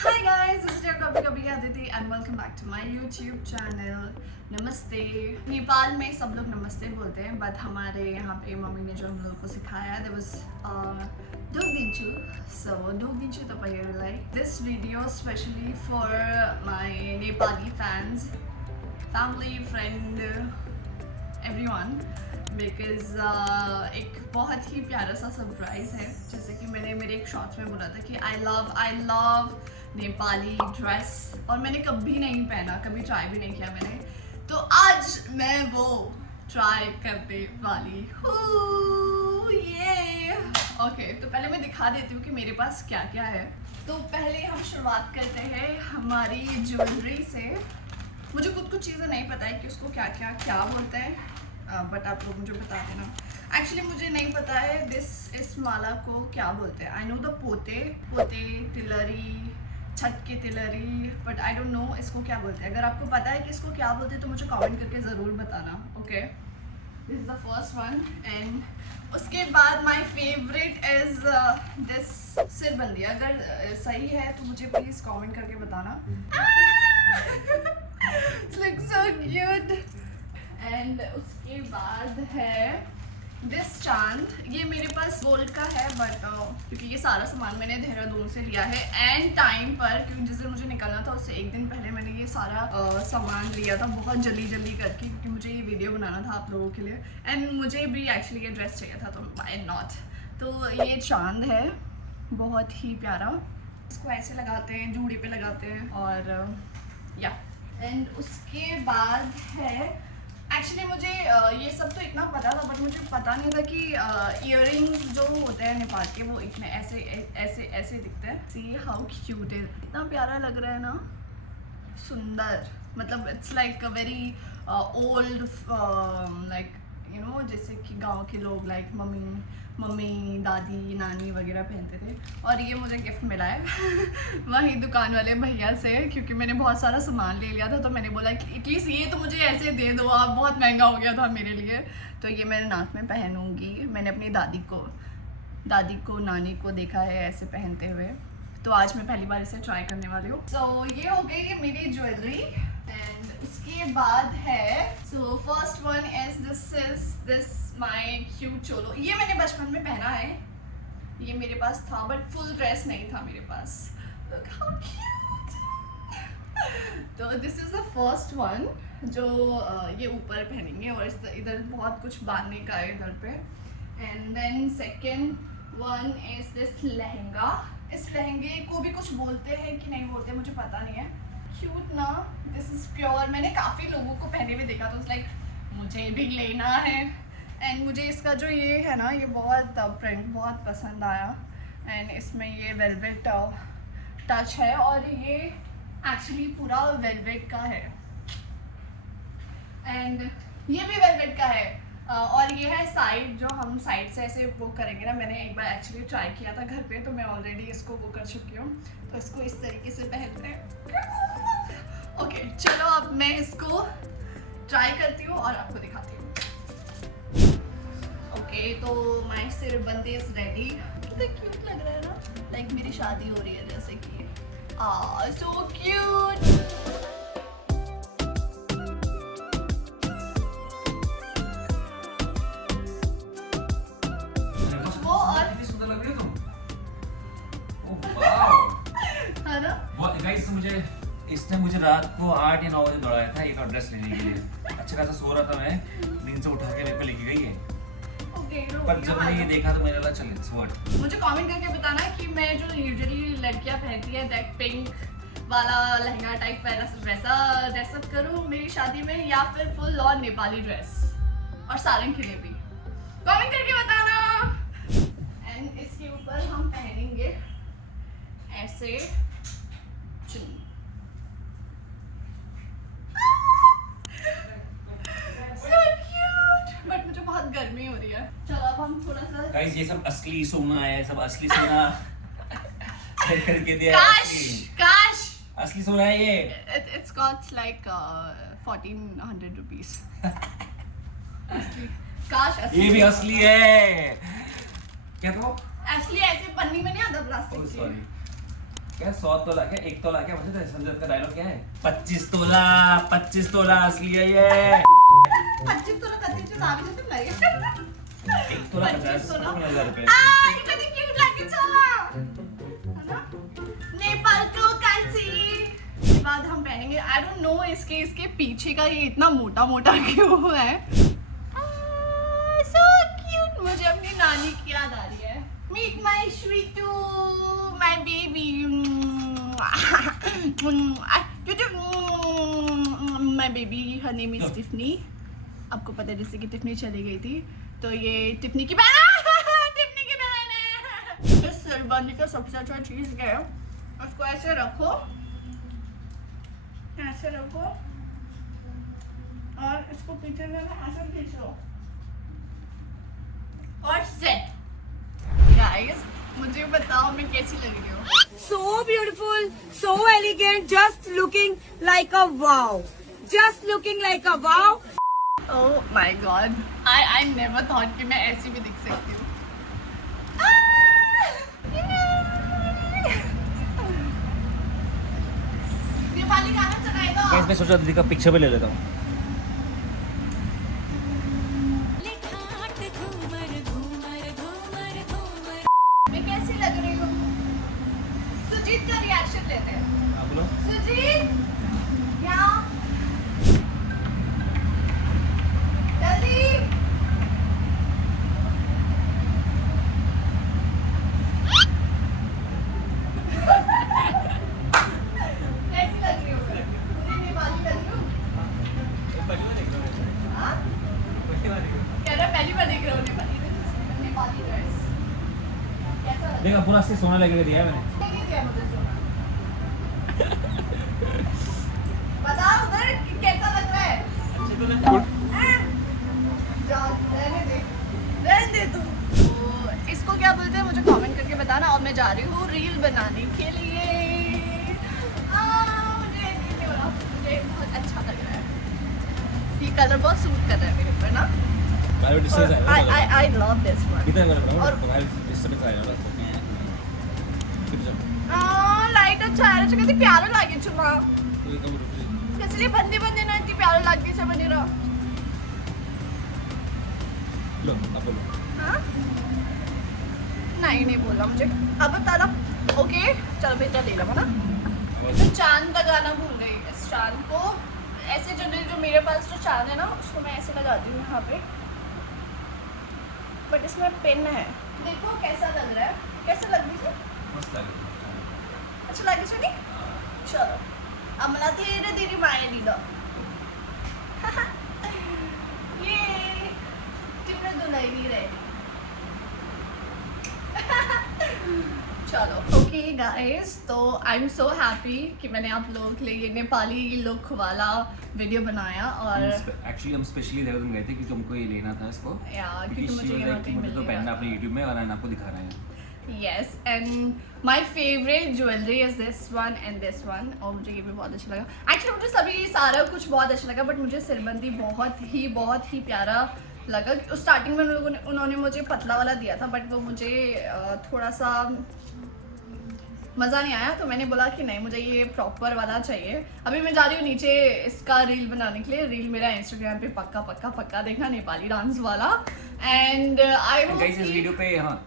Hi guys, this is your कभी कभी Aditi and welcome back to my YouTube channel. नमस्ते। नेपाल में सब लोग नमस्ते बोलते हैं, बट हमारे यहाँ पे मम्मी ने जो हम लोग को सिखाया है, there was Dogdinchu. So Dogdinchu tapayarulai. This video especially for my Nepali fans, family, friend, everyone. Because एक बहुत ही प्यारा सा सरप्राइज़ है, जैसे कि मैंने मेरे एक शॉर्ट्स में बोला था कि आई लव नेपाली ड्रेस, और मैंने कभी नहीं पहना, कभी ट्राई भी नहीं किया मैंने, तो आज मैं वो ट्राई करने वाली हूँ। ये ओके, तो पहले मैं दिखा देती हूँ कि मेरे पास क्या क्या है। तो पहले हम शुरुआत करते हैं हमारी ज्वेलरी से। मुझे कुछ चीज़ें नहीं पता है कि उसको क्या बोलते हैं, बट आप लोग मुझे बता देना। एक्चुअली मुझे नहीं पता है इस माला को क्या बोलते हैं। आई नो द पोते तिलरी, छत के तिलरी, बट आई डोंट नो इसको क्या बोलते हैं। अगर आपको पता है कि इसको क्या बोलते हैं तो मुझे कमेंट करके ज़रूर बताना। Okay, this is the first one. And उसके बाद माय फेवरेट इज दिस सिरबंदी। अगर सही है तो मुझे प्लीज़ कमेंट करके बताना। It looks so cute. And उसके बाद है दिस चांद। ये मेरे पास गोल्ड का है, बट क्योंकि ये सारा सामान मैंने देहरादून से लिया है एंड टाइम पर, क्योंकि जिस दिन मुझे निकलना था उससे एक दिन पहले मैंने ये सारा सामान लिया था बहुत जल्दी करके, क्योंकि मुझे ये वीडियो बनाना था आप लोगों के लिए एंड मुझे भी एक्चुअली ये ड्रेस चाहिए था, तो व्हाई नॉट। तो ये चांद है, बहुत ही प्यारा। इसको ऐसे लगाते हैं, जूड़ी पे लगाते हैं, और या एंड उसके बाद है, एक्चुअली मुझे ये सब तो इतना पता था, बट मुझे पता नहीं था कि इयररिंग्स जो होते हैं नेपाल के वो इतने ऐसे दिखते हैं। सी हाउ क्यूट इज, इतना प्यारा लग रहा है ना, सुंदर। मतलब it's like a very old, like you know, जैसे कि गांव के लोग लाइक मम्मी दादी नानी वगैरह पहनते थे। और ये मुझे गिफ्ट मिला है वही दुकान वाले भैया से, क्योंकि मैंने बहुत सारा सामान ले लिया था, तो मैंने बोला कि एटलीस्ट ये तो मुझे ऐसे दे दो आप, बहुत महंगा हो गया था मेरे लिए। तो ये मैं नाक में पहनूंगी। मैंने अपनी दादी को नानी को देखा है ऐसे पहनते हुए, तो आज मैं पहली बार इसे ट्राई करने वाली हूँ। सो ये हो गई मेरी ज्वेलरी। एंड उसके बाद है, so first one is this my cute चोलो। ये मैंने बचपन में पहना है, ये मेरे पास था, बट फुल ड्रेस नहीं था मेरे पास। Look how cute! तो this is the first one जो ये ऊपर पहनेंगे, और इधर बहुत कुछ बांधने का है इधर पे। And then second one is this lehenga. इस लहंगे को भी कुछ बोलते हैं कि नहीं बोलते मुझे पता नहीं है। क्यूट ना, दिस इज प्योर। मैंने काफ़ी लोगों को पहने हुए देखा, तो लाइक मुझे भी लेना है। एंड मुझे इसका जो ये है ना, ये बहुत प्रिंट बहुत पसंद आया। एंड इसमें ये वेलवेट टच है, और ये एक्चुअली पूरा वेलवेट का है, एंड ये भी वेलवेट का है। और ये है साइड, जो हम साइड से ऐसे वो करेंगे ना, मैंने एक बार एक्चुअली ट्राई किया था घर पे, तो मैं ऑलरेडी इसको वो कर चुकी हूँ। तो इसको इस तरीके से पहनते हैं। ओके चलो, अब मैं इसको ट्राई करती हूँ और आपको दिखाती हूँ। ओके, तो माय सिरबंदी इज रेडी। कितना क्यूट लग रहा है ना, लाइक मेरी शादी हो रही है जैसे कि। So cute. मुझे इसने मुझे रात को 8 या 9 बजे दौड़ाया था एक और ड्रेस लेने के लिए। अच्छा खासा सो रहा था मैं, नींद से उठा के मेरे को लेके गई है। पर जब मैंने ये देखा तो मैंने लगा चल इट्स व्हाट। मुझे कमेंट करके बताना कि मैं जो यूजुअली लड़कियां पहनती है दैट पिंक वाला लहंगा टाइप वैसा ड्रेसअप करूं मेरी शादी में, या फिर फुल ऑन नेपाली ड्रेस और सारंग के लिए भी। कमेंट करके बताना। एंड इसके ऊपर हम पहनेंगे ऐसे चुन्नी। बट मुझे बहुत गर्मी हो रही है। चलो अब हम थोड़ा सा, गाइस ये सब असली सोना है, सब असली सोना करके दिया। काश असली सोना है ये। It's cost like 1400 rupees. काश असली। ये भी असली है। क्या तो? असली ऐसे पन्नी में नहीं आता प्लास्टिक की। सॉरी। क्या 100 तोला क्या 1 तोला क्या मुझे संजय का डायलॉग क्या है 25 तोला असली है ये 25 तोला कत्तीचे दाबी देते नाही 1 तोला 50,000 रुपए किती क्यूट लागेचं है ना नेपाल को कांची इसके बाद हम पहनेंगे आई डोंट नो इसके पीछे का ये इतना मोटा मोटा क्यों है सो क्यूट मुझे अपनी नानी की याद आ रही है मीट माय स्वीटू my baby my baby her name is Tiffany आपको पता है जैसे कि टिफनी चली गई थी तो ये टिफनी की बहन है इस सिरबंदी का सबसे अच्छा चीज क्या है उसको ऐसे रखो और इसको पीछे से ऐसे खींच लो और सेट गाइस मुझे बताओ मैं कैसी लग रही हूँ So beautiful, so elegant, just looking like a wow. Just looking like a wow. Oh my god I never thought कि मैं ऐसी भी दिख सकती हूँ नेपाली गाना सुनाएगा गाइस मैं सोचा दीदी का पिक्चर भी ले लेता हूँ मैं कैसी लग रही हूँ सुजीत का रिएक्शन लेते हैं हाँ बोलो सुजीत क्या जल्दी कैसी लग रही हूँ मैं? मुझे नेपाली लग रही हूँ हाँ? कह रहा पहली बार देख रहा हूँ नेपाली ड्रेस कैसा लग देखा पूरा से सोना लगे दिया है मैंने नहीं दिया मुझे सोना बताओ उधर कैसा लग रहा है जा, रहने दे तू तो इसको क्या बोलते हैं मुझे कमेंट करके बताना और मैं जा रही हूँ रील बनाने के लिए मुझे देखने वाला मुझे बहुत अच्छा लग रहा है ये कलर बहुत सूट कर रहा है मेरे ऊपर ना भाई डिस्टेंस है I love this one कितना कर रहा और- हूं भाई डिस्टेंस आया बस लाइट अच्छा है अच्छा किती प्यारं लागे छुमा कसली बंदी बंदी ना ती प्यारं लागते छ भनेर लो अब बोलो हाँ? नहीं बोला मुझे अब बता रहा ओके चलो बेटा ले लो ना मैं चांद का गाना भूल गई इस चांद को ऐसे जनरली जो मेरे पास जो चांद है ना उसको मैं ऐसे लगाती हूँ यहाँ पे बट इसमें पेन है देखो कैसा लग रहा है कैसा लग रही है मस्त लगे अच्छा लगे छनी चलो अब मला धीरे धीरे माया दिलं ये तिकडे दुलाईनी रे चलो ओके गाइस तो आई एम सो हैप्पी कि मैंने आप लोगों के लिए ये नेपाली लुक वाला वीडियो बनाया और एक्चुअली हम स्पेशली देहरादून गए थे क्योंकि हमको ये लेना था इसको या क्योंकि मुझे ये मुझे मिल तो पहनना अपने YouTube में और हम आपको दिखा रहे हैं Yes, and my favorite jewelry is this one and this one. और मुझे ये भी बहुत अच्छा लगा. Actually मुझे सभी सारा कुछ बहुत अच्छा लगा, but मुझे सिरबंदी बहुत ही प्यारा लगा. स्टार्टिंग में उन्होंने मुझे पतला वाला दिया था, but वो मुझे थोड़ा सा मज़ा नहीं आया, तो मैंने बोला कि नहीं मुझे ये प्रॉपर वाला चाहिए. अभी मैं जा रही हूँ नीचे इसका रील बनाने के लिए. रील मेरा इंस्टाग्राम पे पक्का देखना नेपाली डांस वाला. And I will गाइस इस वीडियो पे हाँ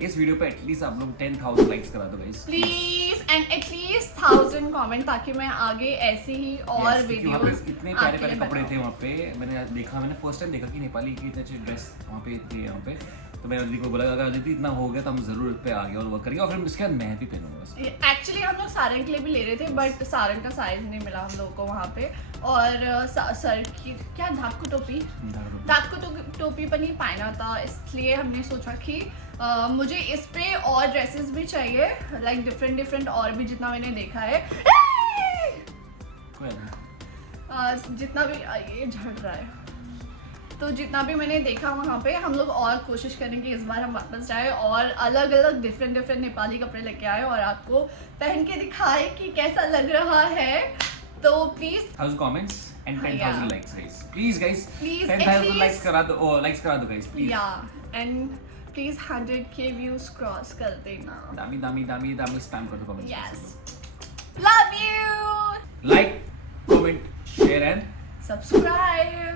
इस वीडियो पे एटलीस्ट आप लोग 10,000 लाइक्स करा दो guys please and at least 1000 comment ताकि मैं आगे ऐसे ही और वीडियोस इतने प्यारे कपड़े थे वहाँ पे मैंने फर्स्ट टाइम देखा कि नेपाली की इतने अच्छे ड्रेस वहाँ पे थे यहाँ पे तो मैं अदिति को बोला अगर अदिति इतना हो गया तो हम जरूर इस पे आगे और वर्क करेंगे और फिर इसके बाद मैं भी पहनूंगा. एक्चुअली हम लोग सारंग के लिए भी ले रहे थे बट सारंग का साइज नहीं मिला हम लोगों को वहाँ पे और सर की क्या धाकू टोपी पर नहीं पाना था इसलिए हमने सोचा कि मुझे इस पे और ड्रेसेस भी चाहिए लाइक डिफरेंट और भी जितना मैंने देखा है जितना भी ये झड़ रहा है तो जितना भी मैंने देखा वहाँ पे हम लोग और कोशिश करेंगे इस बार हम वापस जाए और अलग डिफरेंट नेपाली कपड़े लेके आए और आपको पहन के दिखाए कि कैसा लग रहा है तो please 1000 comments and 10,000 likes guys please 10,000 likes करा दो guys please and please 100k views cross कर देना दामी spam कर दो comments yes Love you. Like, comment, share and Subscribe.